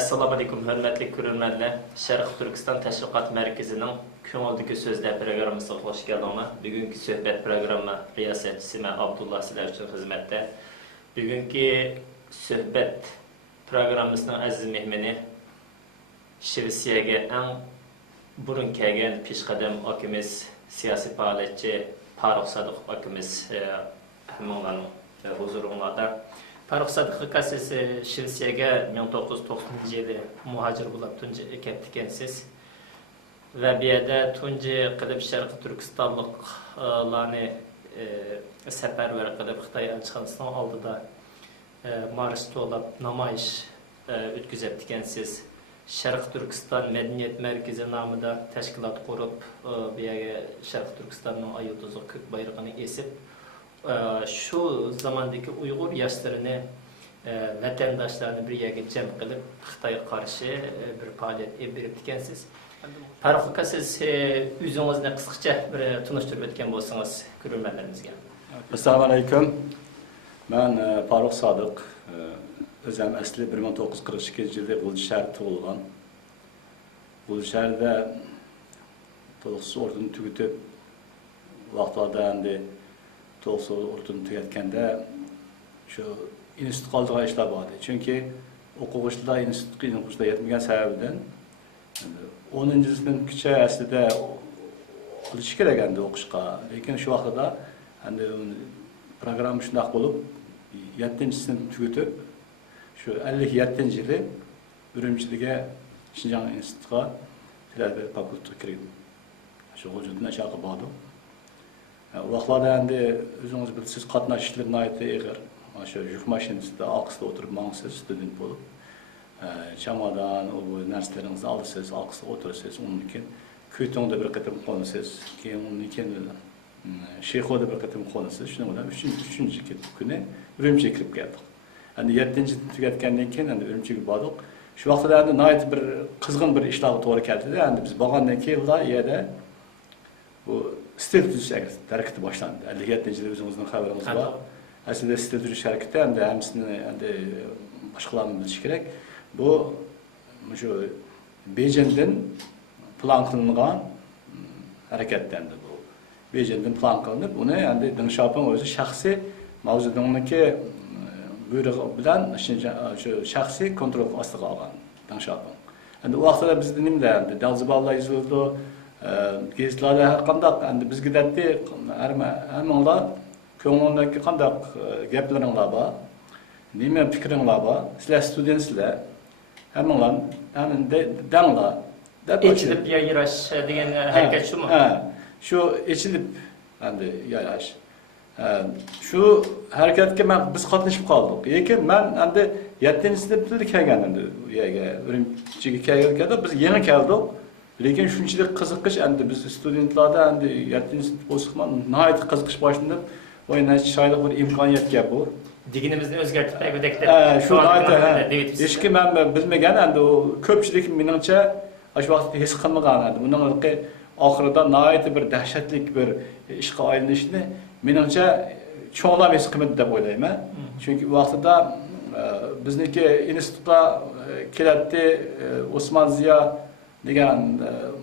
Assalamu alaykum, hörmətli görürmənlər. Şərq Türkistan Təşviqat Mərkəzinin Köngüldəki Sözlər proqramımıza xoş gəldiniz. Bugünkü söhbət proqramı riyasətçisi mən Abdullah sizlər üçün xidmətdə. Bugünkü söhbət proqramımızın əziz mehmini Şivisiyaga ən burun kəlgən pişqədəm akimiz, siyasi fəaliyyətçi Farruq Sadiq akimiz həmənlərin huzurunda. Farruq Sadiq siz Şivisiyaga 1990 yılı muhacir bulub tuncu ketdikensiz və bir yerdə tuncu qılıb Şərq Türkistanlıqlarını səfərbər qılıb Xitay elçixanasının aldıda marş olub namayış ötküzəbdikensiz. Şərq Türkistan Mədəniyyət Mərkəzi namıda təşkilat qurub bir yerə Şərq Türkistanın ayıldızı kök bayrağını esib şu zamandaki Uyğur yaşlarını, vatandaşlarını bir yerə cəm qılıb Xitay'a qarşı bir fəaliyyət verib dikensiz. Farruq siz özünüzü qısqaça bir tanıştırıb ötken bolsanız görürmənlərimizə. Assalamu alaykum. Mən Farruq Sadiq. Özüm əsli 1942 yılda Qulcuşəhər doğulğan. Qulcuşəhərdə to'liqsiz ordunu tügütüb vaqtlarda endi to'liqsiz ordunu tügətkəndə şu institut qaldırğan işlər vardı. Çünki oxuğuşlar institutda yetməyən səbəbindən 10-cu sinifgacha əslində olish kerak endi o'qishga. Lekin shu vaqtda endi proqram shunday bo'lib 7-ci sinif tügütüb şu 57 yılı Ürümçi'de Şinjan İnstitut'a Filazber Fakültü kirdim. Şu hocundan aşağı bağlı. O vaxtlarda endi özünüz bilirsiniz qatnaşışlarına ait eğer şu yük maşinesinde Aqs'ta oturup mağsız student bulup çamadan o bu derslerinizi alırsınız, Aqs'ta oturursunuz onun için Köyton'da bir katım konusuz ki onun için Şeyho'da bir katım konusuz. Şuna kadar 3. günü Ürümçi'ye kirip geldik. Yani 7-ci tüketkenden keyin endi Ürümçi'ye bardık. Şu vaqtda endi nayt bir qizg'in bir ishlarga to'g'ri keldi. Endi biz borgandan keyin ular yerda bu stil tuzish harakati boshlandi. 57-ci yilda o'zingizning xabaringiz bor. Aslida stil tuzish harakati endi hammasini endi boshqalarni bilish kerak. Bu shu Beijingdan plan qilingan harakatdan bu. Beijingdan plan qilinib, uni endi Deng Xiaoping o'zi shaxsiy mavzuduniki buyruğu bilen şu şahsi kontrol ostiga olgan Deng Xiaoping. Endi o vaqtda bizda nimda endi dalziballar yozildi, gazetlarda har qanday endi bizga datdi hammalar ko'nglingdagi qanday gaplaringlar bor, nima fikringlar bor, sizlar studentsizlar, hammalar danglar deb Echilib yayrash degan harakat shumi? Ha, shu echilib endi yayrash. Şu hareketke biz qatnashib qoldik. Lekin men endi 7-ci sinfda kelgandim bu yerga. Ürümchiga kelganda biz yangi keldik. Lekin shunchalik qiziqish endi biz studentlarda endi 7-ci sinf bo'lsak ham nihoyat qiziqish boshlanib, o'ynash shaylik bir imkoniyatga bu. Diginimizni o'zgartib qo'ygudekda. Shu nihoyat hech kim men bilmagan endi u ko'pchilik meningcha shu vaqtda his qilmagan endi. Buning oxirida nihoyat bir dahshatli bir ishga aylanishni menimcha cho'nglar his qilmadi deb o'ylayman. Chunki u vaqtda bizniki institutda keladi Osman Ziya degan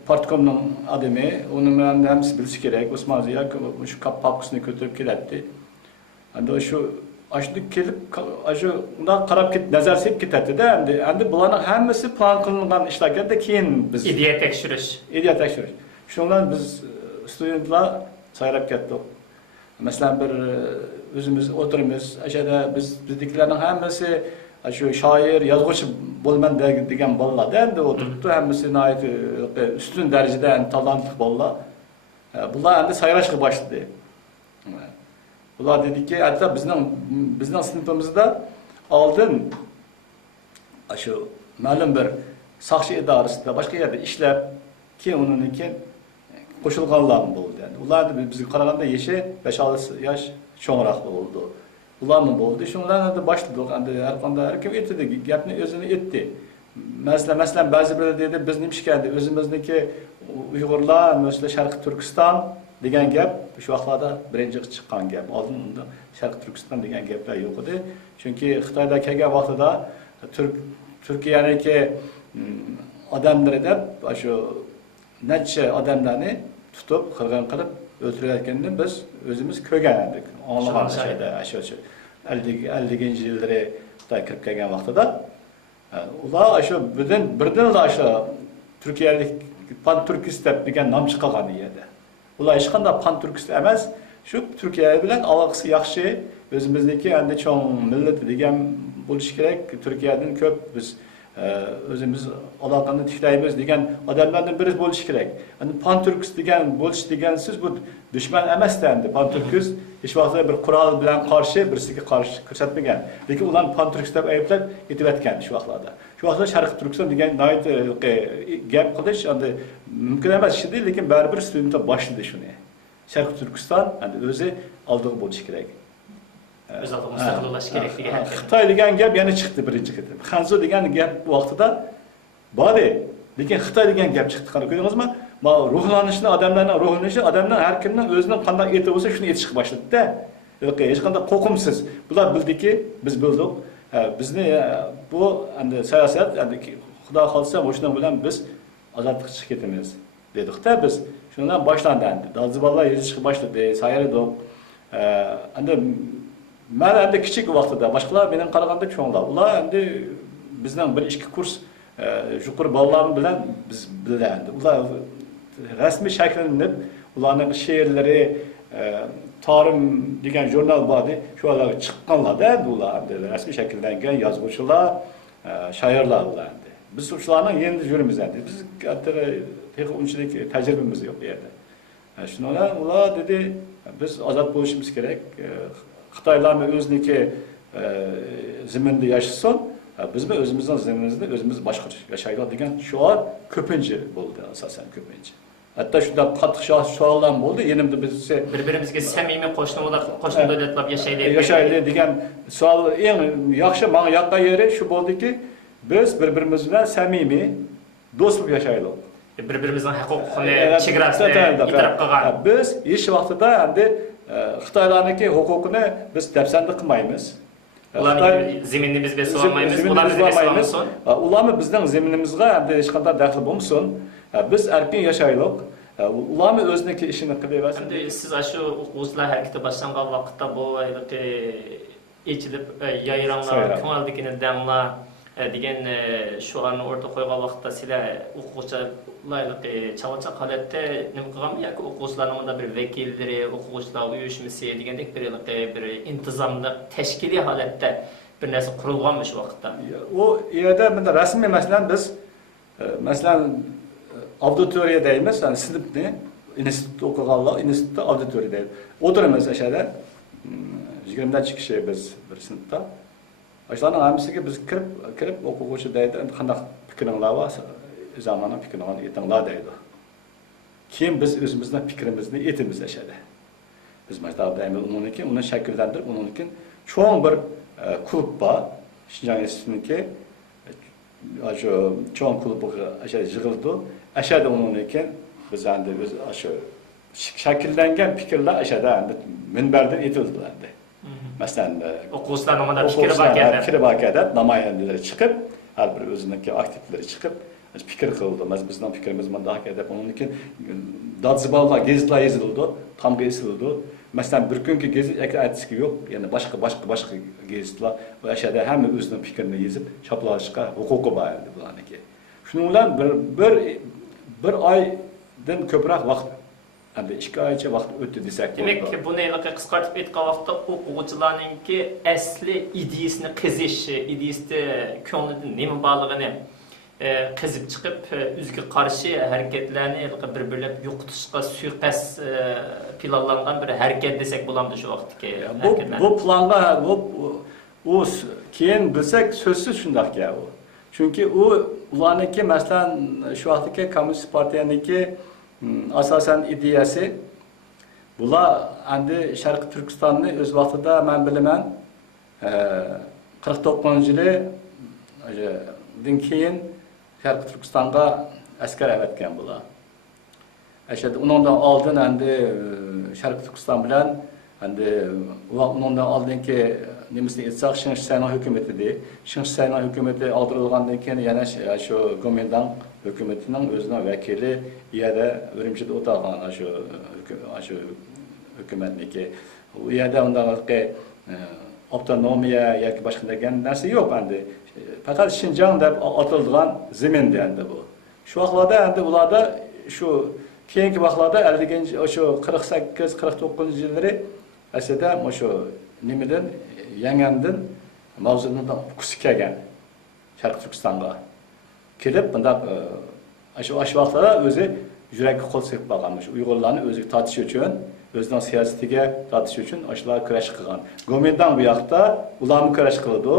partkomning odami, uni men hamsi bilish kerak. Osman Ziya shu papkasini ko'tarib keladi. Endi shu ashuni kelib shu undan qarab nazar sepib ketadi-da. Endi bularning hammasi plan qilingan ishlarga keyin biz ideya tekshirish. Shundan biz studentlar sayrab ketdik. Mesela bir özümüz oturumuz, aşağıda bizdekilerin hemmesi şu şair, yazgıç bolman degan bolalar da endi oturuptu, hemmesi nayet üstün derecede talantlı bolalar. Bunlar endi sayrashga başladı. Bunlar dedi ki, hatta bizning sınıfımızda aldın şu ma'lum bir saqchi idorasida boshqa yerda ishlab, keyin undan qo'shilganlar bo'ldi. Ular bizga qaraganda yashi 5-6 yosh cho'ngroq bo'ldi. Ularning bo'ldi. Shundan boshladik. Endi har qanday kim aytdi, gapni o'zini aytdi. Masalan, ba'zi birlar dedi, biz nima ishkandi, o'zimizniki Uyg'urlar, mesela Sharq Turkiston degan gap shu vaqtlarda birinchi chiqqan gap. Oldinda Sharq Turkiston degan gaplar yo'q edi. Chunki Xitoyda kelgan vaqtida Türkiye'deki adamları da şu neçe adamlarını tutup kırgın kılıp öldürürken biz özümüz kögendik. Anlamadık şeyde aşağı 50. yıllara da kirip kelgen vaqtida ular aşağı birden de aşağı Türkiye'lik pan-Türkist degan nom chiqargan edi. Ular hech qanday pan-Türkist emas, shu Türkiye bilan aloqasi yaxshi, o'zimizniki endi cho'ng millat degan bo'lish kerak. Turkiyadan ko'p biz o'zimiz aloqani tiklaymiz degan odamlardan biri bo'lish kerak. Endi pan-Türkist degan bo'lish degansiz bu dushman emas endi. Pan-Türkist hech vaqtda bir qurol bilan qarshi birisiga qarshi ko'rsatmagan. Lekin ularni pan-Türkist deb ayblab ketayotgan shu vaqtlarda. Shu vaqtda Sharq Turkiston degan gap qilish endi mumkin emas edi, lekin baribir studentlar boshladi shuni. Sharq Turkiston endi o'zi oldiga bo'lishi kerak. Öz aldığımız mustaqillashish kerak degan. Xitoy degan gap yana chiqdi birinchi qitim. Xanzo degan gap bu vaqtida bor edi, lekin Xitoy degan gap chiqdi. Qani ko'rdingizmi? Ma ruhlanishni, odamlarning ruhlanishi, odamlar har kimning o'zining qanday eti bo'lsa shuni etishga boshladi-da. Hech qanday qo'rqimsiz. Bular bildiki, biz bildik. Bizni bu endi siyosat, endi Xudo xolsa o'shaning bilan biz ozodlikka chiqib ketamiz dedik-da biz. Shundan boshlandi endi. Daziballar yozishga boshladi, sayardik. Endi men endi kichik vaqtida, boshqalar mendan qaraganda cho'nglar. Ular endi bizning bir ikki kurs yuqori bolalar bilan biz biladi. Ular rasmiy shakllanib, ularning she'rlari, Tarim degan jurnal bordi, shularga chiqqanlarda ular endi rasmiy shakllangan yozuvchilar, shoirlar ular endi. Biz shularning endi yurimiz endi. Biz katta unchalik tajribamiz yo'q bu yerda. Shundan ular dedi, biz ozod bo'lishimiz kerak. Xitoylarni o'ziniki ziminda yashasin, biz o'zimizning ziminimizda o'zimiz boshqarish yashaylik degan shuar ko'pincha bo'ldi, asosan ko'pincha. Hatto shunda qattiq savollar bo'ldi, yenimda biz bir-birimizga samimiy qo'shni davlatlar yashaylik degan savol eng yaxshi menga yoqqan yeri shu bo'ldiki, biz bir-birimiz bilan samimiy do'st bo'lib yashaylik. Bir-birimizning huquqini, chegarasini e'tirof qilgan. Biz hech vaqtida endi Xitoylarniki huquqini biz dafsanda qilmaymiz. Ularning ziminini biz besib olmaymiz, ularni besib ularni bizning ziminimizga endi hech qanday daxli bo'lmasin. Biz erkin yashaylik. Ularni o'ziniki ishini qilaversin. Endi siz shu o'quvchilar harakati boshlangan vaqtda bu ichilib yayranglar, ko'ngildagini danglar degan shu anni o'rta qo'ygan vaqtda sizlar o'quvchilarga chavocha holatda nima qilganmi yoki o'quvchilarning bir vakillari, o'quvchilar uyushmasi degandek bir intizomli tashkiliy holatda bir narsa qurilganmi shu vaqtda? U yerda bunda rasmiy masalan biz masalan auditoriya deymiz, yani sinfni institutda o'qiganlar institutda auditoriya deydi. O'tiramiz o'shada 20 kishi biz bir sinfda. Ashlarning hammasiga biz kirib o'quvchi deydi, qanday fikringlar bor, zamonaviy fikringlarni aytinglar deydi. Keyin biz o'zimizning fikrimizni aytamiz o'shada. Biz maktabdaymiz, uni shakllantirib, uniki cho'ng bir klub bor, Shinjang institutniki shu cho'ng klubi o'shada yig'ildi. O'shada uniki biz endi biz shu shakllangan fikrlar o'shada endi minbardan aytildi. Masalan, o'quvchilar nomida fikri bakada namoyandalari chiqib, har bir o'ziniki aktivlari chiqib, fikr qildi. Bizning fikrimiz bunday deb uniki dadziballar, gazetlar yozildi, tamga yozildi. Masalan, bir kunki gazet aytishga yo'q, ya'ni boshqa gazetlar o'shada hamma o'zining fikrini yozib, choplashga huquqi bor edi bularniki. Shuning bilan bir oydan ko'proq vaqt endi 2 oycha vaqt o'tdi desak bo'ladi. Demak, buni qisqartib aytgan vaqtda o'quvchilarningki asli ideyasini qizish, ideyasida ko'nglida nima borligini qizib chiqib, o'ziga qarshi harakatlarni bir-birlab yo'qotishga suiqasd planlangan bir harakat desak bo'lamdi shu vaqtdagi harakatlar. Bu planga u keyin bilsak so'zsiz shundaqki u. Chunki ularniki masalan shu vaqtdagi Kommunist partiyaniki asosan ideyasi bular endi Sharq Turkistonni o'z vaqtida men bilaman 49-yildan keyin Sharq Turkistonga askar avatgan bular. O'shada undan oldin endi Sharq Turkiston bilan endi ondan oldingi nemisini aytsak, Şinş Saylan hükümeti Şinş Saylan hükümeti aldırılgandan keyin yana şu Gomendan hükümetinin özüne vekili yerde Ürümçide oturgan şu hükümetniki. U yerde ondaki avtonomiya yoki boshqa degan narsa yo'q endi. Faqat Şinjan deb atilgan zemindi endi bu. Şu vaqtlarda endi ularda şu keyingi vaqtlarda 50 şu 48-49 yillari aslida şu nimadan Yangandan mavzudan o'qisi kelgan Sharq Turkistonga kelib bundaq shu vaqtlarda o'zi yurakka qo'l sepib qolgan. Shu Uyg'urlarni o'ziga tortish uchun, o'zining siyosatiga tortish uchun shular kurash qilgan. Gomendan bu yoqda ularni kurash qildi.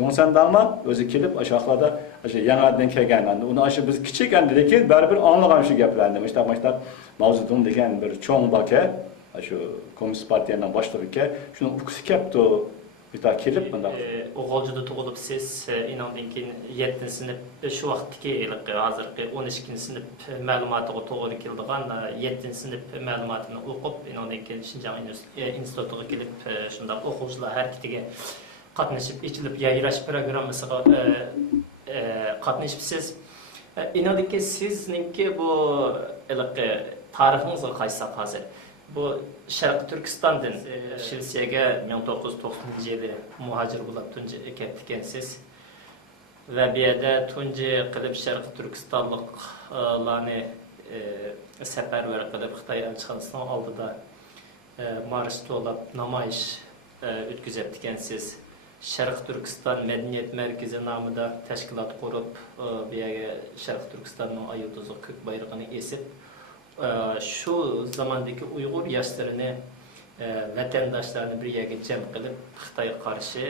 Gongsandanma o'zi kelib shu vaqtlarda shu yangadan kelgan. Uni shu biz kichik endi, lekin baribir anglagan shu gaplarni. Mashtab mavzudan degan bir cho'ng baka şu Komünist Partiyanın başlığıke şunu ukusu kepti bir kelip bunda. O'g'ilchida tug'ilib siz inandin keyin 7 sinf shu vaqtdagi hozirgi 12 sinf ma'lumotiga to'g'ri keladigan 7 sinf ma'lumotini o'qib inandin keyin Shinjang institutiga kelib shunda o'quvchilar harakatiga qatnashib ichilib yayrash programmasiga qatnashibsiz. Inandin keyin sizningki bu tarixingizga qaytsak hozir. Bu Şarkı Türkistan'dan Şilsiye'ge 1990 muhacir bulup tunca kettikensiz ve bir yerde tunca kılıp Şarkı Türkistanlıklarını seferber kılıp Xitay elçixanasının aldıda marşta olup namayış ütküzeptikensiz Şarkı Türkistan Medeniyet Merkezi namıda teşkilat kurup bir yere Şarkı Türkistan'ın ayıldızı kök bayrağını esip şu zamandaki Uygur yaşlarını, vatandaşlarını bir yerге cem kılıp Xitay'a karşı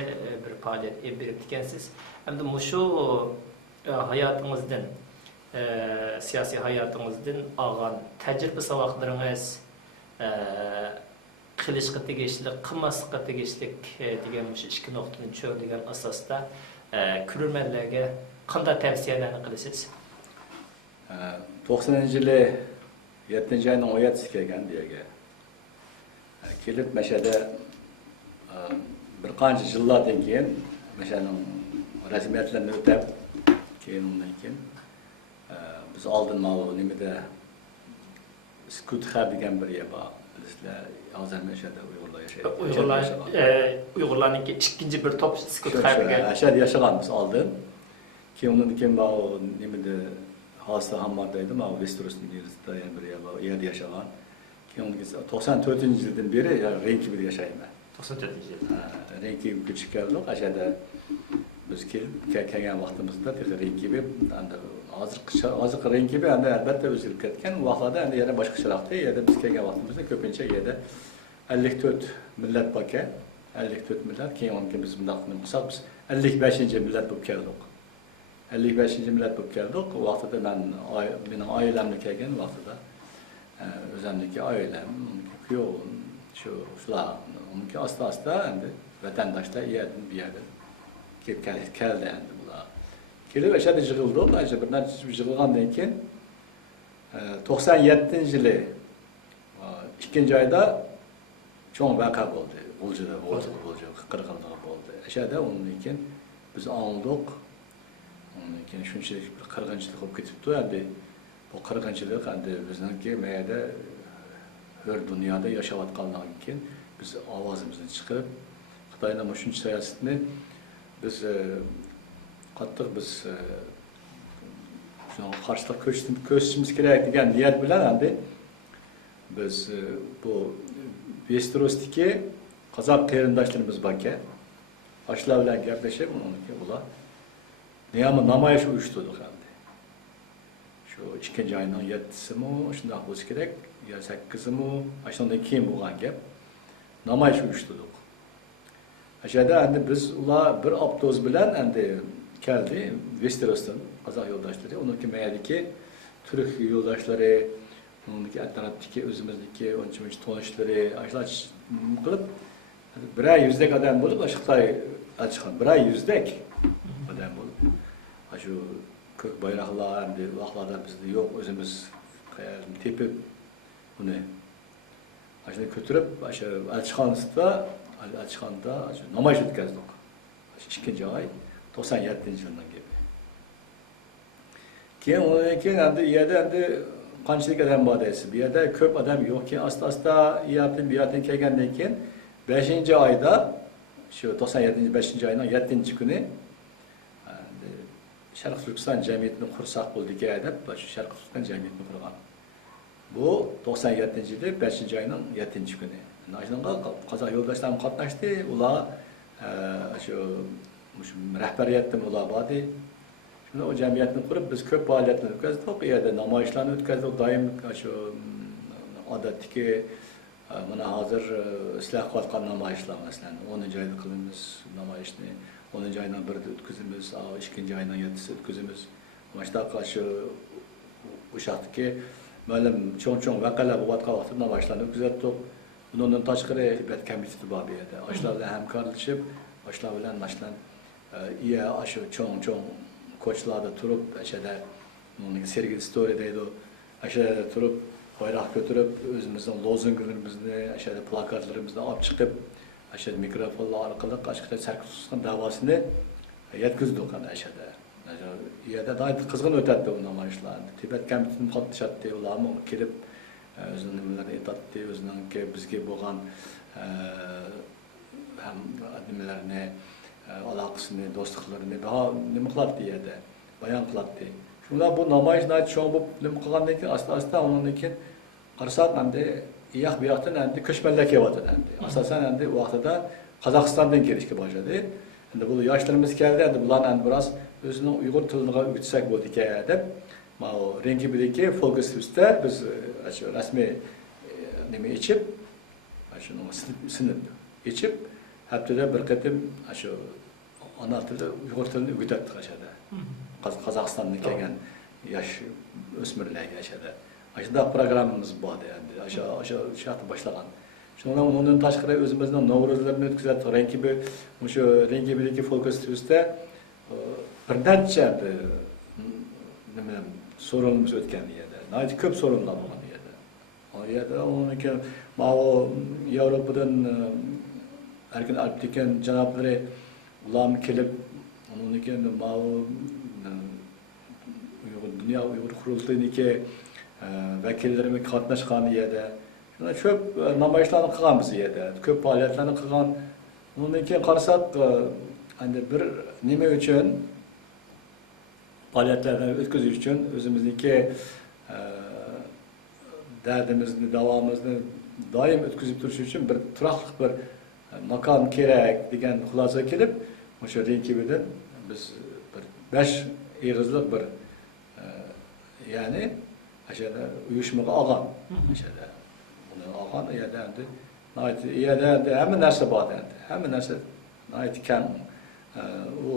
bir faaliyet biriktikensiz. Hem de şu hayatınızdan, siyasi hayatınızdan ağan tecrübe savaklarınız, qilishga tegishli, qilmaslikqa tegishli degan shu ikki nuqtani cho'rdigan asosda ko'rmanlarga qanday tavsiyalarni qilasiz? 90-yili 7 ayning 17-si kelgan diye. Kelib mashada bir qancha yillardan keyin mashaning rasmiyatlarini o'tab keyin undan keyin biz oldin mana nimada Skutxa degan bir yer bor. Bizlar hozir mashada Uyg'urlar yashaydi. Uyg'urlarningki ikkinchi bir top Skutxa degan ashad yashaganmiz oldin. Keyin undan keyin mana nimada hozir ham bor deydi, mana Westeros universitetida yana bir yer bor, u yerda yashagan. Keyin 94-yildan beri Renki bir yashayman. 94-yil. Renki ko'chib keldik. Ashada biz kelgan vaqtimizda Renkibi endi hozir Renkibi endi albatta o'zgarib ketgan. U vaqtlarda endi yana boshqacharoqda edi. Biz kelgan vaqtimizda ko'pincha yerda 54 millat bor ekan. 54 millat. Keyin biz bunday qilsak biz 55-millat bo'lib keldik. 55-millat bo'lib keldik. U vaqtda mening oilamni kelgan vaqtida o'zimniki oilam, kuyovim, shular, uniki asta endi vatandoshlar yerdan bu yerdan keldi endi bular. Kelib ashada yig'ildik, ana bir necha yig'ilgandan keyin 97-yili 2-oyda cho'ng vaqa bo'ldi. G'uljida qirg'inlar bo'ldi. Ashada undan keyin biz oldik. Undan keyin shunchalik bir qirg'inchilik bo'lib ketibdi endi. Bu qirg'inchilik endi bizniki mayda hur dunyoda yashayotgandan keyin biz ovozimizni chiqarib Xitoyning shuncha siyosatini biz qattiq biz shuna qarshilik ko'rsatishimiz kerak degan niyat bilan endi biz bu Westerosdagi qozoq qarindoshlarimiz bor ekan. Ashlar bilan gaplashib, ular namoyish uyushtirdik endi. Şu 2 ayının 7'si mi, şundan bo'lsa kerak, ya 8'i mi, shundan keyin bo'lgan gap. Namoyish uyushtirdik. Ashada endi biz ular bir avtobus bilan endi keldi, Westerosdan qozoq yo'ldoshlari, uniki mayadiki turk yo'ldoshlari, uniki atrofdagi o'zimizniki uncha tanishlari, ashlar qilib biray yuzdek odam bo'lib, Xitoy chiqqan, biray yuzdek odam bo'lib, shu ko'k bayroqlar endi vaqtlarda bizda yo'q, o'zimiz tepib uni Aşağıda götürüp elçixanasında namoyish o'tkazdik. 2 ay 97-yildan gibi. Keyin endi u yerda endi qanchalik odam bor deysiz. Bu yerda ko'p odam yo'q. Keyin asta-asta bu yerdan kelgandan keyin 5-oyda shu 5-oyning 7-kuni Sharq Turkiston jamiyatini qursak bo'ldi deb, shu Sharq Turkiston jamiyatini qurgan. Bu 97-yili 5-oyning 7-kuni. Naşnanga Qozoq yo'ldoshlarım qatnashdi. Ular shu rahbariyatdan ular bordi. Shunda o jamiyatni qurib biz ko'p faoliyatlar o'tkazdik. Bu yerda namoyishlarni o'tkazdik. Doim shu odatdagi mana hozir isloh qilayotgan namoyishlar masalan 10-oyda qilamiz namoyishni, 10-oyning 1-da o'tkazamiz, 2-oyning 7-sida o'tkazamiz. Mana shu o'shatdagi ma'lum cho'ng-cho'ng voqealar bo'layotgan vaqtda namoyishlarni o'tkazdik. Bundan tashqari Tibet komiteti bor bu yerda. Oshlar bilan hamkorlashib, oshlar bilan mashlan shu cho'ng-cho'ng ko'chalarda turib, ashada Sergey Story deydi. Ashada turib, bayroq ko'tarib, o'zimizning lozunglarimizni, ashada plakatlarimizni olib chiqib, ashada mikrofonlar orqali Qashqadaryo Sarkiston davosini yetkazdik ana ashada. Yerda doim qizg'in o'tadi bu namoyishlar. Tibet komiteti qatnashadi, ularni kelib o'zining nimalarni aytadi, o'zining bizga bo'lgan ham nimalarni aloqasini, do'stliklarini nima qiladi deydi, bayon qiladi. Shunlar bu namoyishlar cho'ng bo'lib nima qilgandan keyin asta-asta undan keyin qarasak endi bu yoqdan endi ko'chmanlar kelyapti endi. Asosan endi u vaqtida Qozog'istondan kelishga boshladi. Endi bu yoshlarimiz keldi, endi bularni endi biroz o'zining Uyg'ur tilini o'rgatsak bo'ldi ekan deb Mao Rengibidagi Folkestiv'da biz shu rasmiy nima ichib, shuni sinib ichib, haftada bir qatim shu ona tilida Uyg'ur tilini o'rgatdik ashada. Qozog'istondan kelgan yosh o'smirlarga ashada. Ashada programmamiz bor endi. O'sha shaxta boshlagan. Undan tashqari o'zimizning Navro'zlarni o'tkazdik. Rengibidagi Folkestiv'da bir necha nima sorunumuz o'tgan yerda. Nayt ko'p sorunlar bo'lgan yerda. O yerda uniki Mao Yevropadan erkin alptikan janoblari ularni kelib, uniki Mao Dünya Uyg'ur qurultayiniki vakillarimiz qatnashgan yerda. Shuna ko'p namoyishlarni qilgan biz yerda. Ko'p faoliyatlarni qilgan. Undan keyin qarasak, endi bir nima uchun faoliyatlarni o'tkazish uchun o'zimizniki dardimizni, davomizni doim o'tkazib turish uchun bir turaqli bir makon kerak degan xulosaga kelib, o'sha Renkibidan biz bir 5 ig'izliq bir ya'ni ashada uyushmaga olgan. Ashada uni olgan yerda endi hamma narsa bor endi. Hamma narsa kam u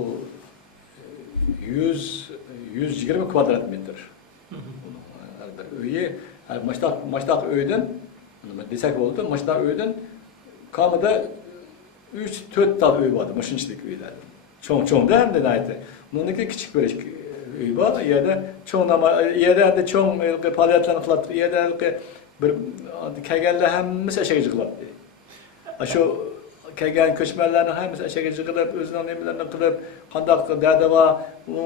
120 kvadrat metr. Bir uyi, maçtaq uydan, nima desak bo'ldi, maçtaq uydan kamida 3-4 tal uy bor, mashinchilik uylar. Cho'ng-cho'ngda endi aytdi. Buniki kichik bir uy bor, yerda endi cho'ng faoliyatlarni qiladi, yerda bir kelganlar hammasi ashaga chiqiladi. Shu kelgan ko'chmanlarning hammasi ashaga chiqilib, o'zining nimalarini qilib, qandaq dardi bor,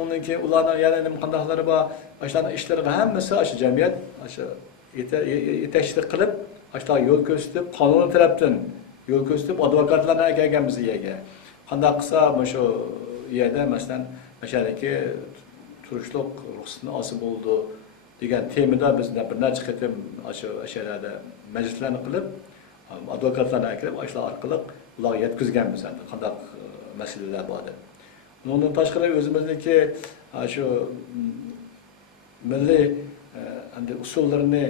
undan keyin ularning yana nima qandaqlari bor, ashlarning ishlariga hammasi shu jamiyat yetakchilik qilib, ashlar yo'l ko'rsatib, qonun tarafdan yo'l ko'rsatib, advokatlarni kelganmiz yerga. Qandaq qilsa, shu yerda masalan, mashadagi turishliq ruxsatni olsa bo'ldi degan temada biz bir necha qatim ashlarda majlislarni qilib, advokatlarni kirib, ashlar orqali ular yetkazganmiz endi qandaq masalalar bor deb. Undan tashqari o'zimizniki shu milliy endi usullarini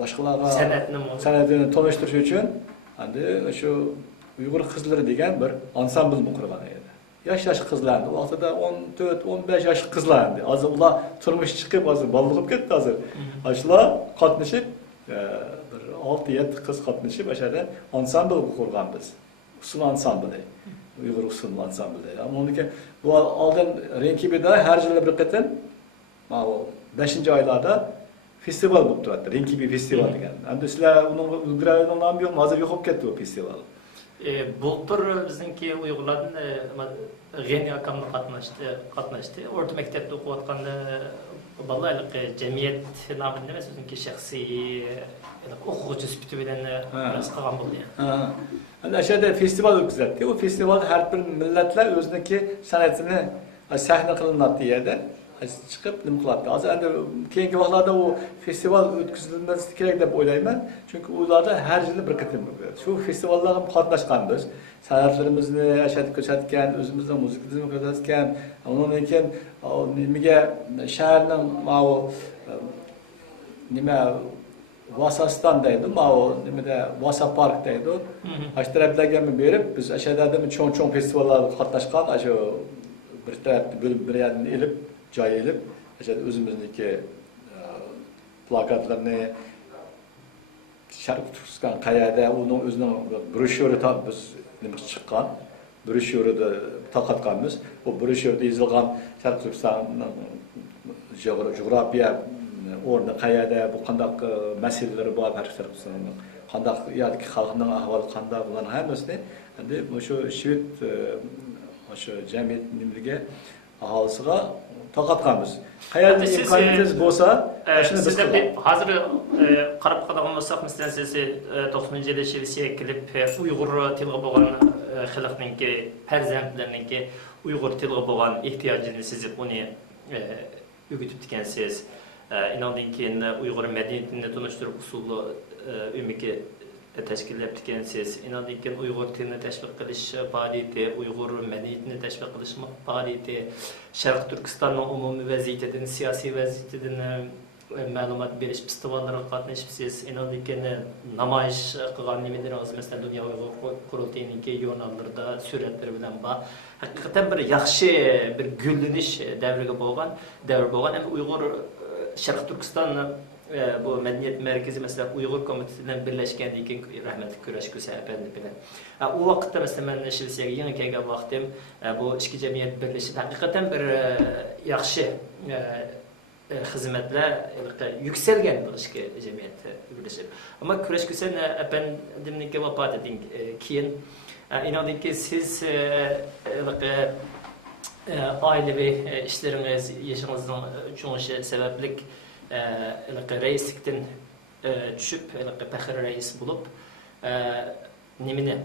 boshqalarga san'atini tanishtirish uchun endi shu Uyg'ur qizlari degan bir ansambl qurgan edi. Yosh qizlarni vaqtida 14-15 yosh qizlar endi. Hozir ular turmush chiqib, hozir bola bo'lib ketdi hozir. Shular qatnashib bir 6-7 qiz qatnashib, o'shada ansambl qurgan biz. Usul ansambli. Uyg'ur usul ansambli. Ammo bu oldin Renkibida har yil bir qatim 5-oylarda festival bo'lib turadi. Rinki bir festival degan. Endi sizlar uning ulguraydigan nomi yo'qmi? Hozir yo'qolib ketdi bu festival. Bultur bizniki Uyg'urlardan G'eni akamla qatnashdi. O'rta maktabda o'qiyotganda ballaylik jamiyat nomida emas, bizniki shaxsiy o'quvchi sifatida bilan qilgan bo'ldi. Endi aşağıda festival o'tkazadi. O festival har bir millatlar o'ziniki san'atini sahna qilinadi yerda chiqib nima qiladi. Hozir endi keyingi vaqtlarda u festival o'tkazilmasi kerak deb o'ylayman. Chunki ularda har yili bir qatim bo'ladi. Shu festivallarga qatnashganmiz. San'atlarimizni aşağıda ko'rsatgan, o'zimizning musiqamizni ko'rsatgan, undan keyin nimaga shaharning nima Vasastan deydi, nimada Vasa Park deydi. Aş taraflarga berib, biz aşağıda cho'ng festivallarda qatnashgan, aşu bir tarafda bo'lib bir yerdan elib, joy elib, aşağıda o'zimizniki plakatlarni Sharq Turkiston qayerda uning o'zining broshyuri biz nima chiqqan, broshyurida taqatganmiz. O broshyurda yozilgan Sharq Turkistonning jo'g'rafiya o'rni qayerda, bu qanday masalalar bor Sharq Turkistonning, qanday yoki xalqning ahvoli qanday, bularning hammasini endi shu Shved o'sha jamiyat nimaliga aholisiga taqatganmiz. Qayerda imkoniyatimiz bo'lsa, shuni biz hozir qarab qolgan bo'lsak, masalan siz 90-yil Shvetsiyaga kelib Uyg'ur tiliga bo'lgan xalqninki farzandlarninki Uyg'ur tiliga bo'lgan ehtiyojini sezib uni o'rgatib ekansiz. Inandan keyin Uyg'ur madaniyatini tanishtirib usulli umiki tashkillab ekansiz. Inandan keyin Uyg'ur tilini tashviq qilish faoliyati, Uyg'ur madaniyatini tashviq qilish faoliyati, Sharq Turkistonning umumiy vaziyatidan, siyosiy vaziyatidan ma'lumot berish festivallarga qatnashibsiz. Inandan keyin namoyish qilgan nimalarimiz, masalan, Dunyo Uyg'ur qurultayininki jurnallarda suratlar bilan bor. Haqiqatan bir yaxshi bir gullanish davriga bo'lgan, ham Uyg'ur Sharq Turkiston bu madaniyat markazi mesela Uyg'ur komitetidan birlashgandan keyin rahmatli Kurash Kusa efendi bilan. O vaqtda mesela men Shvetsiyaga yangi kelgan vaqtim bu ikki jamiyat birlashib haqiqatan bir yaxshi xizmatlar yuksalgan bu ikki jamiyat birlashib. Ammo Kurash Kusa efendimniki vafotidan keyin inanki siz ailevi işleriniz, yaşınızın çoğunluğu sebeplik reislikten düşüp, pəxir reis bulup, nimine,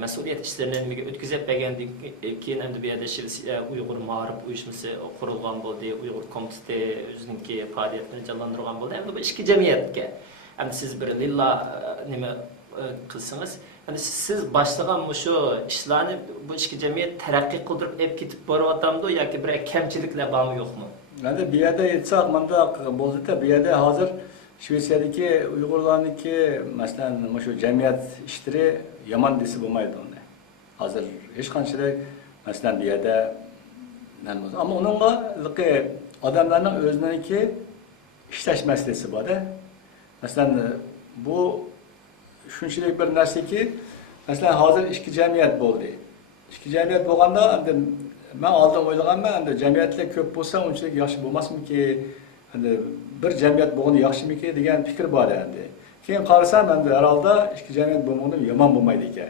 mesuliyet işlerini ötküzep bəgəndik keyin hem de bir yerde Uyghur Mağrib uyuşması kurulgan buldu, Uyghur Komiteti özününki faaliyetini canlandırgan buldu. Hem de bu iki cemiyetke, hem de siz bir lilla nime kılsınız. Yani siz başlagan şu işlerini bu iki cemiyet terakki kıldırıp hep gidip boruvatamdı ya ki bir kemçilikle bağımı yok mu? Yani bir yerde yetsek, manda bozuldu bir yerde hazır Şveysiyadaki Uygurlar'daki mesela şu cemiyet işleri yaman desi bulmaydı onu. Hazır hiç kançılık mesela bir yerde ama onunla adamların özündeki işleş meselesi var. Mesela bu şunçilik bir narsa ki mesela hazır iki cemiyet oldu. İki cemiyet olganda ben aldım o'ylaganman, jamiyatlar ko'p bo'lsa, unchalik yaxshi bo'lmasmiki, bir jamiyat bo'lgani yaxshimiki degan fikr bor endi. Keyin qarasam, endi herhalde ikki jamiyat bo'lgani yomon bo'lmaydi ekan.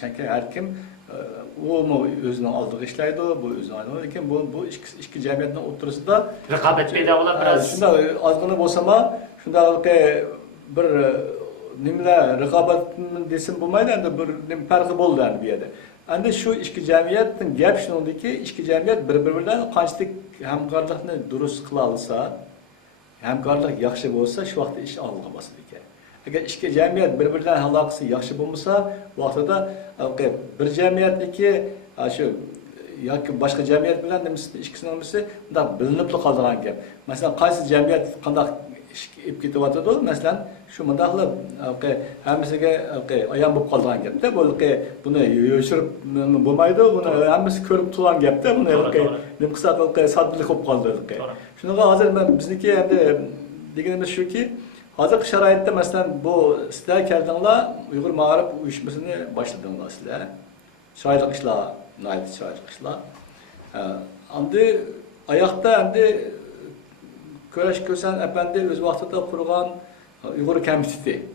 Chunki har kim u o'zining oldiga ishlaydi, bu o'zining oldiga, lekin bu ikki jamiyatning o'rtasida raqobat paydo bo'ladi biraz. Shunda ozgina bo'lsa-ma, shunda bir nimalar raqobat desam bo'lmaydi, endi bir farqi bo'ldi endi bu yerda. Endi şu iki cemiyetin gap shundaki iki cemiyet bir-biridan qanchalik hamkorlikni durust qila olsa, hamkorlik yaxshi bo'lsa, shu vaqtda ish olg'a bosadi ekan. Agar ikki cemiyet bir-biridan aloqasi yaxshi bo'lmasa, vaqtida bir jamiyatniki shu yoki boshqa jamiyat bilan ikkisini nimasi unda bilinib qolgan gap. Masalan, qaysi jamiyat qanday ip ketyapti, masalan, shu mundaqlab hammasiga ayon bo'lib qolgan gapda, buni yo'shirib bo'lmaydi, buni hammasi ko'rib turgan gapda, buni nima qilsa soddilik bo'lib qoldi. Shunaqa hozir bizniki endi deganimiz shuki, hozirgi sharoitda masalan bu sizlar keldinglar, Uyg'ur Ma'rib uyushmasini boshladinglar sizlar. Chiroyli ishlar, nihoyat chiroyli ishlar. Endi oyoqda endi Köreş Kösen Efendi öz vaxtida qurğan Uyğur komiteti.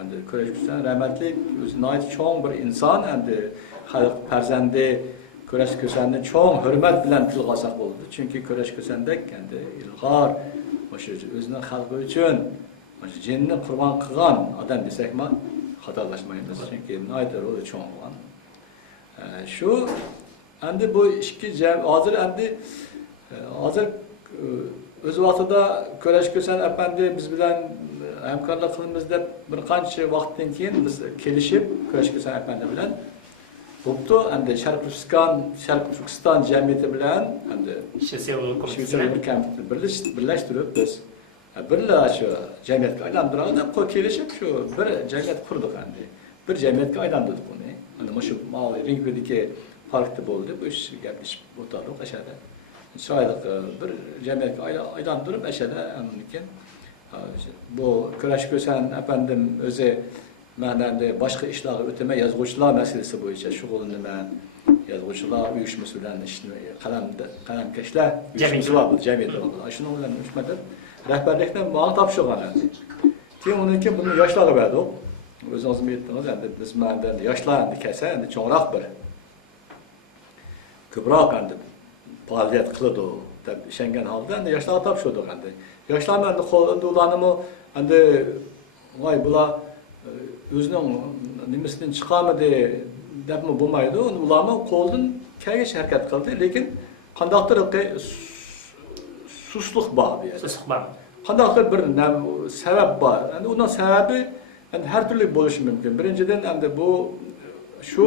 Endi Köreş Kösen rahmetli özüne ait çoğun bir insan, endi xalq farzandi Köreş Kösenni çoğun hürmet bilen tilga alsak boldu. Çünkü Köreş Kösendek endi ilg'or o'sha o'zining xalqi uchun o'sha jinni qurbon qilgan odam desakmi xatolashmaymiz. Chunki nihoyat roli cho'ng bo'lgan. Shu endi bu ikki hozir o'z vaqtida Köreş Kösen Efendi biz bilan hamkorlik qilamiz deb bir qancha vaqtdan keyin biz kelishib Köreş Kösen Efendi bilan bo'pti. Endi Sharq Turkiston jamiyati bilan endi Shvetsiya komiteti birlashtirib biz birla shu jamiyatga aylantiradi deb kelishib shu bir jamiyat qurdik endi. Bir jamiyatga aylantirdik uni. Endi shu Ringvedagi parkda bo'ldi. Bu ish gaplashib o'tirdik ashada. Chiroyli bir jamiyatga aylantirib ashada undan bu Köreş Kösen Efendim o'zi men endi boshqa ishlarga o'tmay yozuvchilar masalasi bo'yicha shug'ullanaman. Yozuvchilar uyushmasi bilan ishni qalamkashlar uyushmasi bor bu jamiyatda. Shuni bilan uyushmada rahbarlikdan ma'lum topshirgan endi. Keyin undan keyin buni yoshlarga berdik. O'zingiz aytdingiz endi biz mendan yoshlar endi kelsa endi cho'ngroq bir ko'proq endi faoliyat qiladi deb ishongan holda endi yoshlarga topshirdik endi. Yoshlar endi qo'lida ularni endi voy bular o'zining nimasidan chiqamidi debmi bo'lmaydi. Ularni qo'ldan kelgach harakat qildi, lekin qandaqdir susluq bor bu yerda. Susluq bor. Qandaqdir bir sabab bor. Endi uning sababi endi har turli bo'lishi mumkin. Birinchidan endi bu shu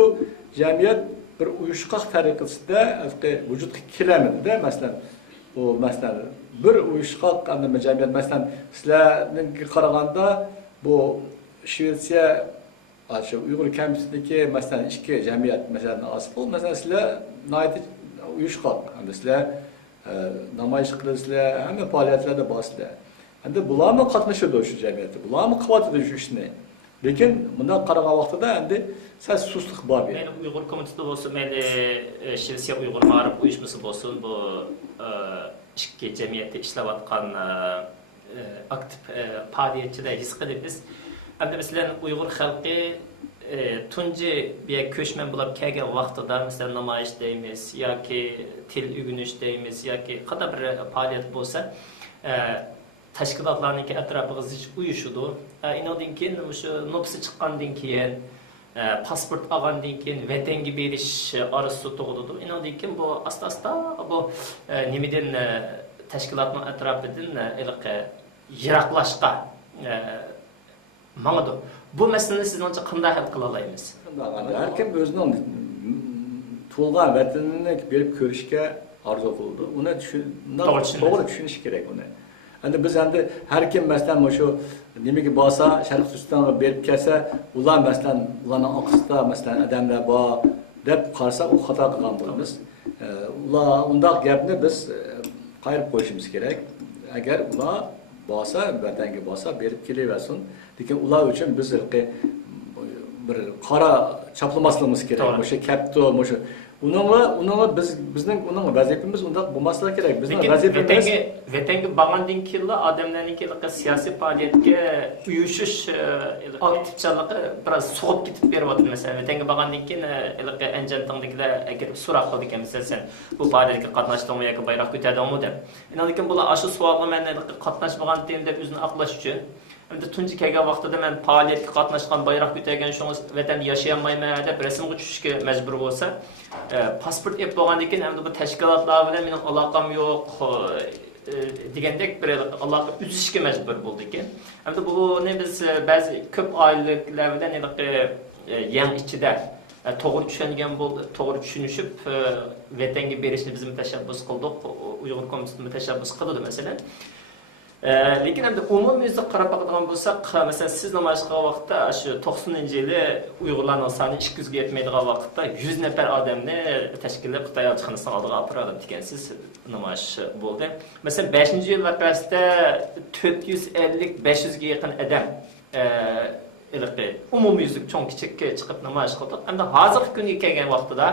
jamiyat bir uyushqoq tariqasida vujudga kelamidi-da, masalan, bu masalan bir uyushqoq endi jamiyat masalan sizlarga qaraganda bu Shvetsiya shu Uyg'ur komitetidagi masalan ikki jamiyat masalan asl masalan sizlar nihoyat uyushqoq. Endi sizlar namoyish qilasizlar, hamma faoliyatlarda borsizlar. Endi bularni qatnashadi shu jamiyatda. Bularni qilyapti shu ishni. Lekin bundan qaragan vaqtida endi siz susluq bor. Men Uyg'ur komiteti bo'lsin, mayli Shvetsiya Uyg'ur ma'rif uyushmasi bo'lsin, bu ikki jamiyatda ishlayotgan aktiv faoliyatchilar his qilamiz. Endi masalan Uyg'ur xalqi tunji bir ko'chman bo'lib kelgan vaqtida masalan namoyish deymiz yoki til o'rganish deymiz yoki qanday bir faoliyat bo'lsa tashkilotlarning atrofiga zich uyushidi. Inondan keyin o'sha nopsi chiqqandan keyin pasport olgandan keyin vatanga berish orasi tug'iladi. Inondan keyin bu asta-asta bu nimadan tashkilotning atrofidan yiroqlashqa mağdur. Bu meseleni sizningcha qanday hal qila olamiz? Har kim o'zining tug'ilgan vatanini berib ko'rishga orzu qildi. Uni to'g'ri tushunish kerak uni. Endi biz endi har kim masalan shu nimaga borsa, Sharq Turkistonga berib kelsa, ular masalan ularning oqsida masalan odamlar bor deb qarasa u xato qilgan bo'lamiz. Ular undaq gapni biz qayirib qo'yishimiz kerak. Agar ular borsa, vatanga borsa berib kelaversin. Lekin ular uchun biz bir qora chaplamasligimiz kerak. O'sha kapto, o'sha uningga bizning vazifamiz unda bo'lmasligi kerak. Bizning vazifamiz vatanga borgandan keyin odamlarning siyosiy faoliyatga uyushish aktivchiligi biroz so'g'ib ketib beryapti. Masalan, vatanga borgandan keyin Anjantingdagilar agar so'roq qildik masalan sen bu faoliyatga qatnashdingmi yoki bayroq ko'tardingmi deb. Lekin bular shu savolga men qatnashmagan deb o'zini aqlash uchun endi tunji kelgan vaqtida men faoliyatga qatnashgan, bayroq ko'targan shungiz vatanda yashayolmayman deb rasmga tushishga majbur bo'lsa, pasport olib bo'lgandan keyin endi bu tashkilotlar bilan mening aloqam yo'q degandek bir aloqa uzishga majbur bo'ldik. Endi buni biz ba'zi ko'p oilalar bilan yang ichida to'g'ri tushungan bo'ldi, to'g'ri tushunishib vatanga berishni biz tashabbus qildik. Uyg'ur komiteti tashabbus qildi masalan. Lekin endi umumiyatga qarab bakadigan bo'lsak, masalan siz namoyish qilgan vaqtda shu 90-yili Uyg'urlarning soni 200 ga yetmaydigan vaqtda 100 nafar odamni tashkillab Xitoy elchixonasining oldiga olib borib degansiz namoyish bo'ldi. Masalan 5-yil vaqtida 450-500 ga yaqin odam umumiylik cho'ng kichikka chiqib namoyish qildi. Endi hozirgi kunga kelgan vaqtida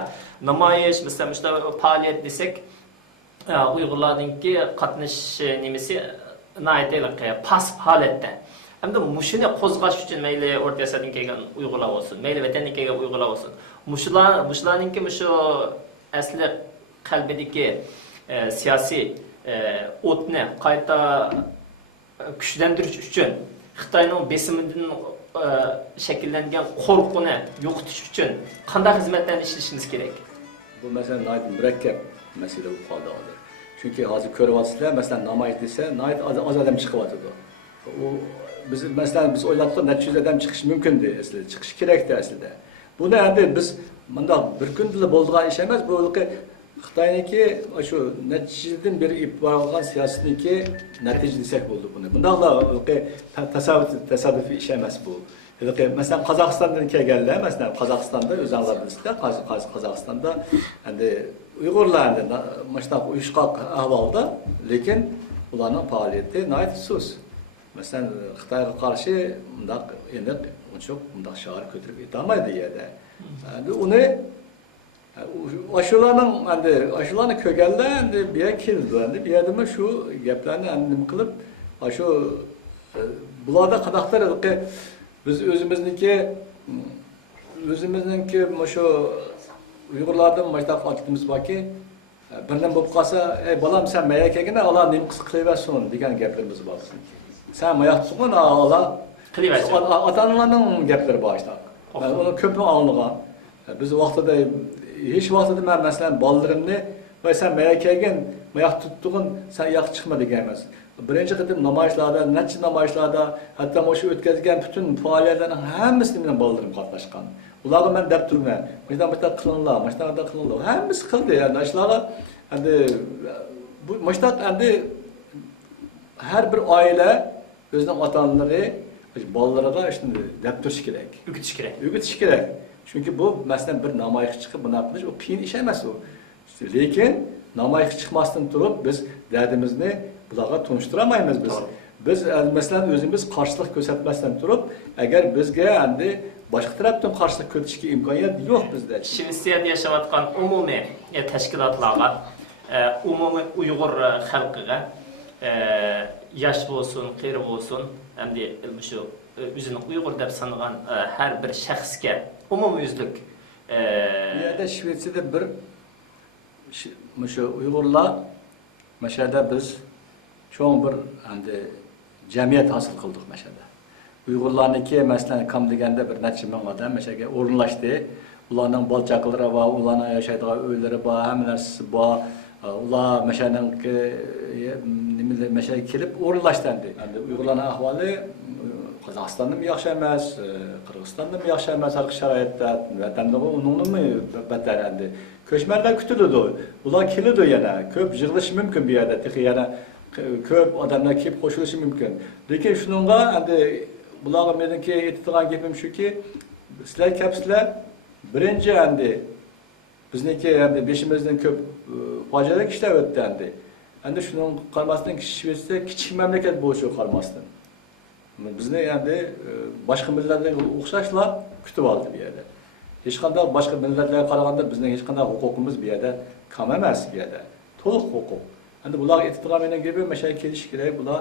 namoyish masalan shunday faoliyat desak Uyg'urlarninki qatnash nimasi naytaylik pasif holatda. Hamda mushuni qo'zg'ash uchun mayli O'rta Osiyodan kelgan Uyg'urlar bo'lsin, mayli vatandan kelgan Uyg'urlar bo'lsin. Mushlarninki mushu asli qalbidagi siyosiy o'tni qayta kuchlantirish uchun Xitoyning besimidan shakllangan qo'rquvni yo'qotish uchun qanday xizmatlarni ishlashimiz kerak? Bu mesela nayt murakkab mesele bu qoldi hozir. Chunki hozir ko'ryapsizlar, masalan, namoyish desa, nayt az odam chiqyapti. Biz o'ylabdik, necha yuz odam chiqishi mumkin edi, aslida chiqish kerakdi aslida. Buni endi biz bundoq bir kunda bo'lgan ish emas, bu Xitoyniki shu natijadan beri ib borgan siyosatniki natija desak bo'ldi buni. Bundoqla tasodifiy ish emas bu. Mesela Qozog'istondan kelganlar, mesela Qozog'istonda o'zingizlar bilasizlar, Qozog'istonda endi Uyg'urlar endi mana uyushqoq ahvolda, lekin ularning faoliyati naytsus. Mesela Xitoyga qarshi bundaq endi unchoq bundaq shior ko'tarib etolmaydi yerda. Endi uni aşularni ko'rganlar endi bu yerga keldi. Endi bu yerda shu gaplarni nima qilib, shu bularda qadaqdir biz o'zimizniki shu Uyg'urlardan majda faktimiz borki, birdan bo'lib qolsa, "Ey bolam, sen maya kelgina, Allah nima qilib qilaversin" degan gaplarimiz bor. Sen mayaqsın, Allah qilaversin. Ota-onalarning gaplari bor ishda. Uni ko'p anglagan. Biz vaqtida hech vaqtida men masalan bolalarimni "Voy sen maya kelgin, mayaq tutdug'in, sen yoq chiqma" degan emas. Birinchi qatim namoyishlarda, necha namoyishlarda, hatto o'sha o'tkazgan bütün faoliyatlarning hammasida bilan bolalarim qatnashgan. Ularga men deb turman, "Mana bu qilinglar, mana bu qilinglar." Hammasi qildi. Yani shularga endi bu mana endi har bir oila o'zining ota-onalari bolalariga shuni deb turish kerak, o'gitish kerak. Chunki bu masalan bir namoyish chiqib buni qilish o qiyin ish emas u. Lekin namoyish chiqmasdan turib biz dardimizni bularga tunishtirolmaymiz biz. Biz masalan o'zimiz qarshilik ko'rsatmasdan turib, agar bizga endi boshqa tarafdan qarshilik ko'rsatishga imkoniyat yo'q bizda. Shvetsiyada yashayotgan umumiy tashkilotlarga, umumiy Uyg'ur xalqiga, yosh bo'lsin, qari bo'lsin, hamda shu o'zini Uyg'ur deb sanagan har bir shaxsga umumyuzlik bu yerda Shvetsiyada bir shu Uyg'urlar mashada biz cho'ng bir endi jamiyat hosil qildik mashada. Uyg'urlarniki masalan kam deganda bir necha ming odam mashaga o'rinlashdi. Ularning bolchaqlari va ularning yashaydigan uylari bor, hamma narsasi bor. Ular mashaniki nimalar mashaga kelib o'rinlashdi endi. Endi Uyg'urlarning ahvoli Qozog'istonda ham yaxshi emas, Qirg'izistonda ham yaxshi emas har sharoitda. Vatanda uningmi battar endi. Ko'chmanlar kutiladi. Ular keladi yana. Ko'p yig'ilish mumkin bu yerda. Yana ko'p odamlar kelib qo'shilishi mumkin. Lekin shuningga endi bularga meniki aytadigan gapim shuki, sizlar kelibsizlar, birinchi endi bizniki endi beshimizdan ko'p fojiali ishlar o'tdi endi. Endi shuning qaramasdan Shvetsiya kichik mamlakat bo'lishi qaramasdan. Bizni endi boshqa millatlarga o'xshashlar kutib oldi bu yerda. Hech qanday boshqa millatlarga qaraganda bizning hech qanday huquqimiz bu yerda kam emas bu yerda. To'liq huquq. Endi bular aytadigan menen gibi mashaga kelish kerak, bular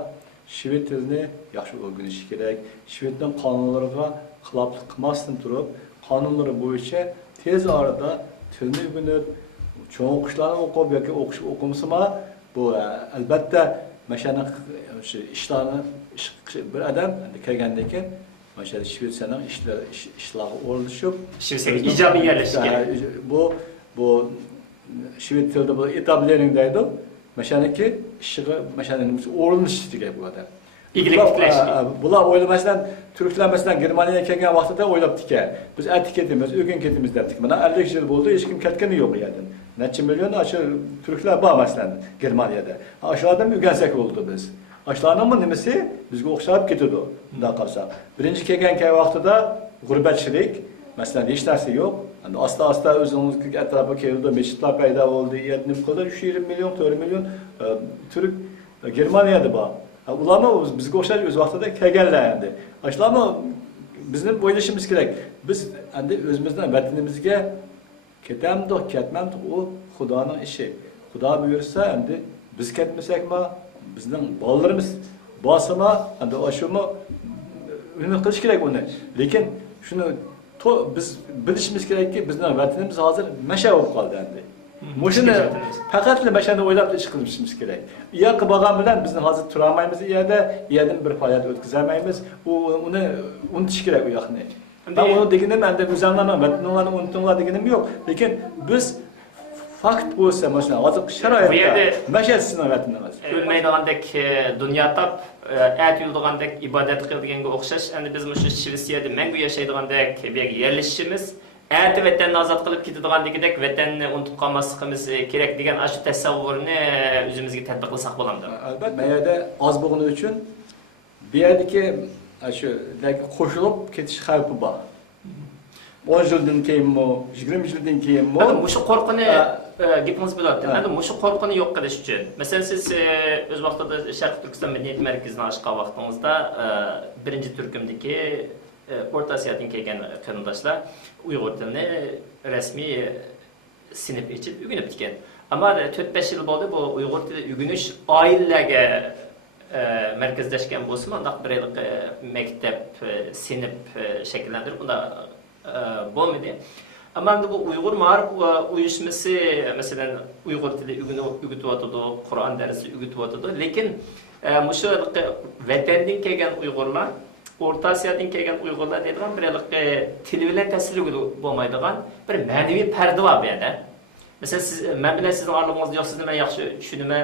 shved tilini yaxshi o'rganishi kerak. Shvedning qonunlariga xiloflik qilmasdan turib, qonunlari bo'yicha tez orada tilni o'rganib, cho'ng o'qishlarni o'qib yoki o'qimasama bu albatta mashani ishlarni bir adam kelgandan keyin mashada Shvetsiyaning ishlari o'rnashib, Shvetsiyaga ijobiy yerlashgan. Bu shved tilida bu etablering deydi. Mashaniki ishiga mashaning o'rnish degan bu adam. İglik tiklash. Bular o'ylamasdan turklar masalan Germaniyaga kelgan vaqtida o'ylabdiki, biz aytib ketamiz, o'g'in ketamiz debdik. Mana 50 yil bo'ldi, hech kim ketgani yo'q bu yerdan. Necha million aşağı turklar bor masalan Germaniyada. Aşağıdan o'rgansak bo'ldi biz. Aşağıdan nimasi bizga o'xshab ketadi. Bunday qarasak. Birinchi kelgan vaqtida g'urbatchilik, masalan hech narsa yo'q. Endi asta o'zimizga atrofga keldi, mechitlar paydo bo'ldi. Yetib qoldi 320 million, 4 million turk Germaniyada bor. Ularni bizga o'xshab o'z vaqtida kelganlar endi. Ashlarni bizni o'ylashimiz kerak. Biz endi o'zimizdan vatanimizga ketamdi, ketmamdi, u Xudoning ishi. Xudo buyursa, endi biz ketmasakmi, bizning bolalarimiz bosima, endi oshumi uni qilish kerak uni. Lekin shuni biz bilishimiz kerakki, bizning vatanimiz hozir masha bo'lib qoldi endi. Mushuni faqat mashani o'ylab ish qilishimiz kerak. U yoqqa borgan bilan bizni hozir tura olmaymiz, yerdan bir faoliyat o'tkazolmaymiz. Uni unutish kerak u yoqni. Ben onu deginim, endi o'zimlarni vatanlarni unutinglar deginim yo'q. Lekin biz fakt bo'lsa, masalan, hozir sharoitda mashasini vatanimiz. O'lmaydigandek dunyo tap, ayt yuldigandek ibodat qildiganga o'xshash, endi biz shu Shvetsiyada mangu yashaydigandek yerlashishimiz, ayt vatanni ozod qilib ketadiganligidek vatanni unutib qolmasligimiz kerak degan shu tasavvurni o'zimizga tatbiqlasak bo'lamdi. Albatta, bu yerda oz bo'lgani uchun bu yerdagi shu qo'shilib ketish xavfi bor. 10 yildan keyinmi, 20 yildan keyinmi? Mushu qo'rqini gapimiz bo'lyapti. Endi mushu qo'rqini yo'q qilish uchun. Masalan, siz o'z vaqtida Sharq Turkiston madaniyat markazini ochgan vaqtingizda birinchi turkumdagi O'rta Osiyodan kelgan qarindoshlar Uyg'ur tilini rasmiy sinf ichib o'rganib ekan. Ammo 4-5 yil bo'ldi bu Uyg'ur tili o'rganish oilalarga markazlashgan bo'lsa, undaq bir yillik maktab sinf shakllantirib unda bo'lmaydi. Ammo endi bu Uyg'ur ma'rif uyushmasi, masalan, Uyg'ur tili o'rgatyotdi, Qur'on darsi o'rgatyotdi, lekin mushu vatandan kelgan Uyg'urlar, O'rta Osiyodan kelgan Uyg'urlar deydigan bir yillik til bilan ta'sirli bo'lmaydigan bir ma'naviy parda bor bu yerda. Mesela siz, ben bilen sizin ağırlığınız yok, siz ben yaxşı düşünüme,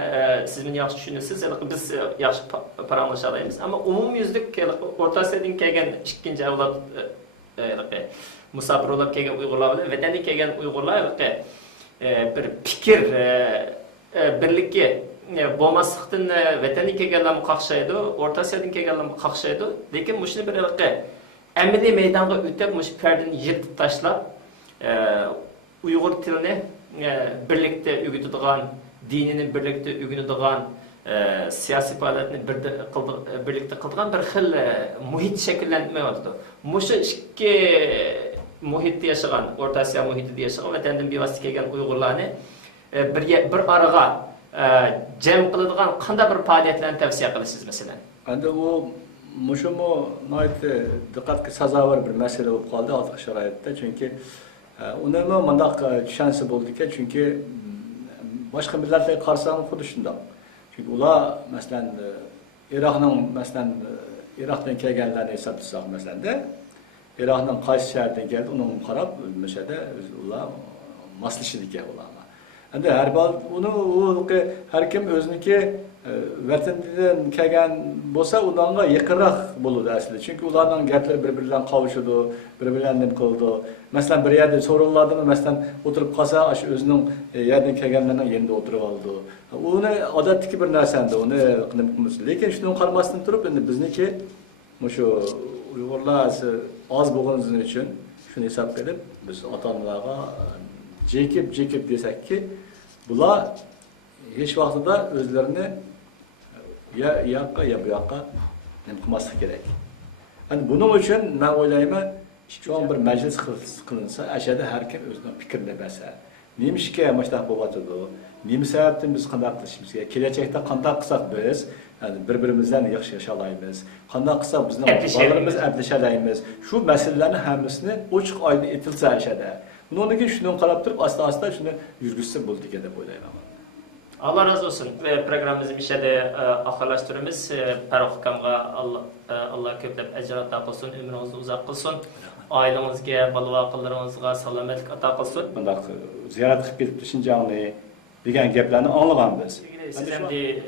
siz beni yaxşı düşünürsünüz, biz yaxşı paranlaşalayımız. Ama umum yüzlük Orta Asya'dan kelgen ikinci avlat musafir olup kelgen Uygurlar bilen, vatandan kelgen Uygurlar bir fikir, birlikki bo'lmaslikdan vatandan kelganlar qaqshaydi, Orta Asya'dan kelganlar qaqshaydi. Lekin mushuni bir amaliy maydonga o'tib, mush pardani yirtib tashlab, Uyg'ur tilini birlikte o'rgatadigan, dinini birlikte o'rganadigan, siyosiy faoliyatni birlikte qiladigan bir xil muhit shakllanmayapti. Mushu ikki muhitda yashagan, O'rta Osiyo muhitida yashagan vatandan bevosita kelgan Uyg'urlarni bir araga jam qiladigan qanday bir faoliyatlarni tavsiya qilasiz masalan? Endi u mushumu nihoyatda diqqatga sazovor bir masala bo'lib qoldi hozirgi sharoitda, chunki unimi mundaq tushunsa bo'ldiki, chunki boshqa millatlarga qarasam xuddi shundoq. Chunki ular masalan Iroqdan kelganlarni hisoblasak masalanda, Iroqning qaysi shahridan keldi, uni qarab, o'lmashada ular moslashadi ekan ular. Endi har bir har kim o'ziniki vatandan kelgan bo'lsa, ularga yaqinroq bo'ladi aslida. Chunki ularning gaplari bir-biridan qovushadi, bir-biridan nima qildi. Masalan, bir yerda so'rovlardan masalan o'tirib qolsa, shu o'zining yerdan kelganlarning yerida o'tirib oldi. Uni odatdagi bir narsanda, uni qilib qilmas. Lekin shuni qaramasdan turib, endi bizniki shu Uyg'urlar oz bo'lganligi uchun shuni hisob qilib, biz ota-onalarga jekib desakki, bular hech vaqtida o'zlarini ya yoqqa bu yoqqa nima qilmaslik kerak. Endi buning uchun men o'ylayman, cho'ng bir majlis qilinsa, ashada har kim o'zining fikrini bersa. Nemishga mashlaq bo'lyotdi? Nima sababdan biz qanday qilishimiz kerak? Kelajakda qanday qilsak biz bir-birimizdan yaxshi yashalaymiz. Qanday qilsak bizning bolalarimiz abdishalaymiz. Shu masalalarni hammasini ochiq oydin etilsa ashada. Bundan shuni qarab turib, asta-asta shuni yurgizsa bo'ldi deb o'ylayman. Allah razı olsun. Programımızı bir şeyde ahırlaştırırız. Faruk Hakam'a Allah köplep ecir ata kılsın, ömrünüzü uzak kılsın. Ailemizge, balıvaqıllarımızga salametlik ata kılsın. Ziyaret qilib kelib Şinjanni degan gaplarni anlagan biz. Siz hem de